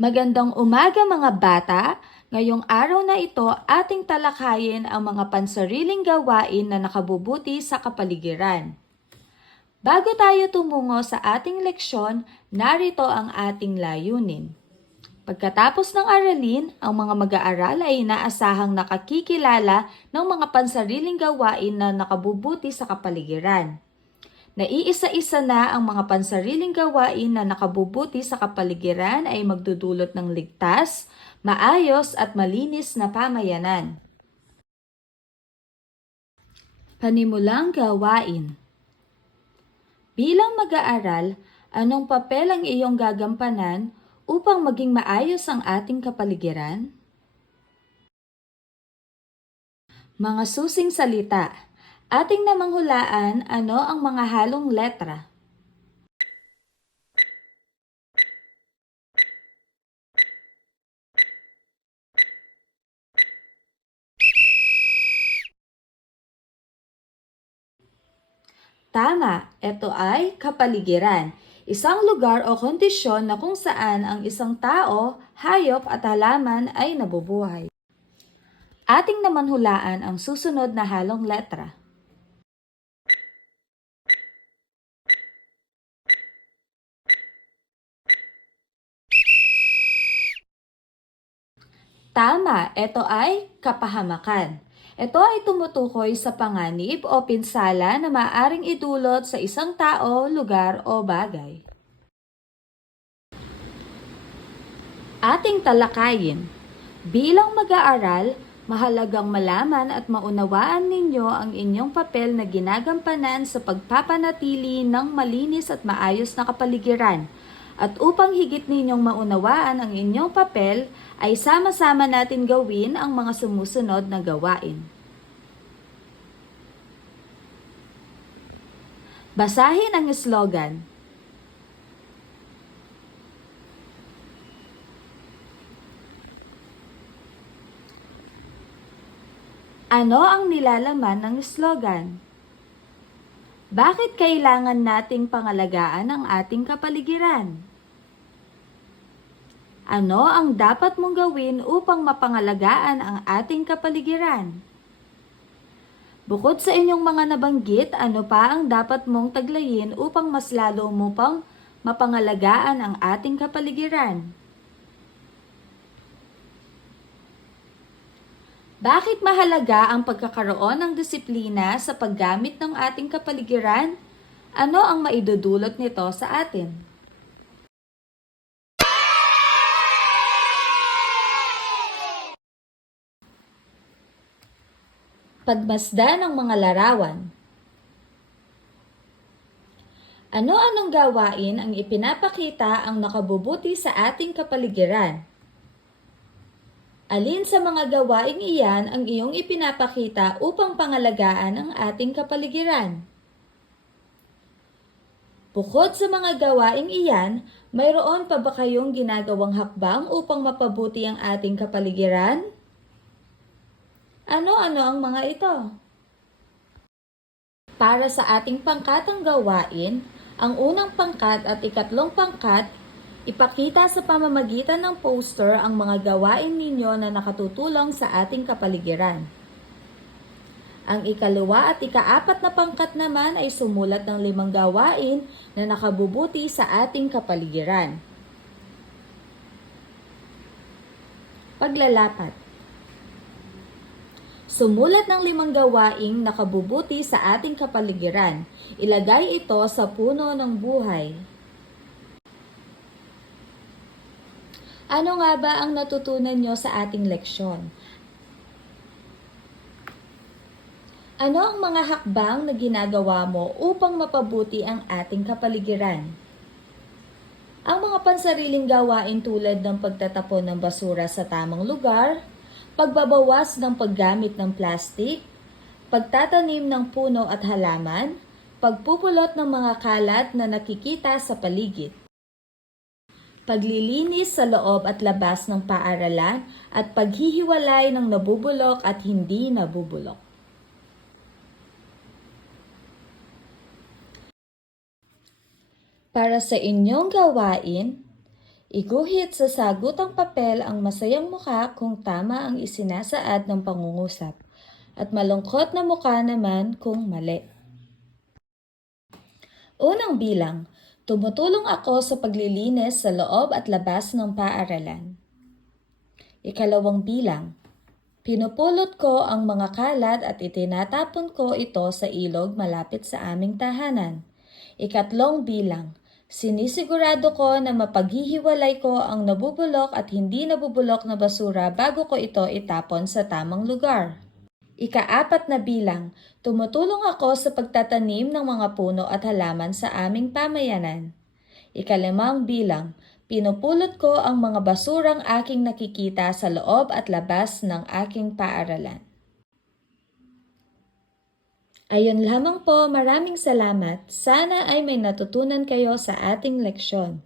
Magandang umaga mga bata! Ngayong araw na ito ating talakayin ang mga pansariling gawain na nakabubuti sa kapaligiran. Bago tayo tumungo sa ating leksyon, narito ang ating layunin. Pagkatapos ng aralin, ang mga mag-aaral ay inaasahang nakakikilala ng mga pansariling gawain na nakabubuti sa kapaligiran. Naiisa-isa na ang mga pansariling gawain na nakabubuti sa kapaligiran ay magdudulot ng ligtas, maayos at malinis na pamayanan. Panimulang gawain. Bilang mag-aaral, anong papel ang iyong gagampanan upang maging maayos ang ating kapaligiran? Mga susing salita. Ating namang hulaan ano ang mga halong letra. Tama, ito ay kapaligiran. Isang lugar o kondisyon na kung saan ang isang tao, hayop at halaman ay nabubuhay. Ating naman hulaan ang susunod na halong letra. Tama, ito ay kapahamakan. Ito ay tumutukoy sa panganib o pinsala na maaaring idulot sa isang tao, lugar o bagay. Ating talakayin. Bilang mag-aaral, mahalagang malaman at maunawaan ninyo ang inyong papel na ginagampanan sa pagpapanatili ng malinis at maayos na kapaligiran. At upang higit ninyong maunawaan ang inyong papel, ay sama-sama natin gawin ang mga sumusunod na gawain. Basahin ang slogan. Ano ang nilalaman ng slogan? Bakit kailangan nating pangalagaan ang ating kapaligiran? Ano ang dapat mong gawin upang mapangalagaan ang ating kapaligiran? Bukod sa inyong mga nabanggit, ano pa ang dapat mong taglayin upang mas lalo mo pang mapangalagaan ang ating kapaligiran? Bakit mahalaga ang pagkakaroon ng disiplina sa paggamit ng ating kapaligiran? Ano ang maidudulot nito sa atin? Pagmasdan ng mga larawan. Ano-anong gawain ang ipinapakita ang nakabubuti sa ating kapaligiran? Alin sa mga gawaing iyan ang iyong ipinapakita upang pangalagaan ang ating kapaligiran? Bukod sa mga gawaing iyan, mayroon pa ba kayong ginagawang hakbang upang mapabuti ang ating kapaligiran? Ano-ano ang mga ito? Para sa ating pangkatang gawain, ang unang pangkat at ikatlong pangkat, ipakita sa pamamagitan ng poster ang mga gawain ninyo na nakatutulong sa ating kapaligiran. Ang ikalawa at ikaapat na pangkat naman ay sumulat ng 5 gawain na nakabubuti sa ating kapaligiran. Paglalapat. Sumulat ng 5 gawaing nakabubuti sa ating kapaligiran. Ilagay ito sa puno ng buhay. Ano nga ba ang natutunan nyo sa ating leksyon? Ano ang mga hakbang na ginagawa mo upang mapabuti ang ating kapaligiran? Ang mga pansariling gawain tulad ng pagtatapon ng basura sa tamang lugar, pagbabawas ng paggamit ng plastik, pagtatanim ng puno at halaman, pagpupulot ng mga kalat na nakikita sa paligid, paglilinis sa loob at labas ng paaralan at paghihiwalay ng nabubulok at hindi nabubulok. Para sa inyong gawain, Iguhit sa sagutang papel ang masayang mukha kung tama ang isinasaad ng pangungusap, at malungkot na mukha naman kung mali. Unang bilang, tumutulong ako sa paglilinis sa loob at labas ng paaralan. Ikalawang bilang, pinupulot ko ang mga kalat at itinatapon ko ito sa ilog malapit sa aming tahanan. Ikatlong bilang, sinisigurado ko na mapaghihiwalay ko ang nabubulok at hindi nabubulok na basura bago ko ito itapon sa tamang lugar. Ikaapat na bilang, tumutulong ako sa pagtatanim ng mga puno at halaman sa aming pamayanan. Ikalimang bilang, pinupulot ko ang mga basurang aking nakikita sa loob at labas ng aking paaralan. Ayun lamang po, maraming salamat. Sana ay may natutunan kayo sa ating leksyon.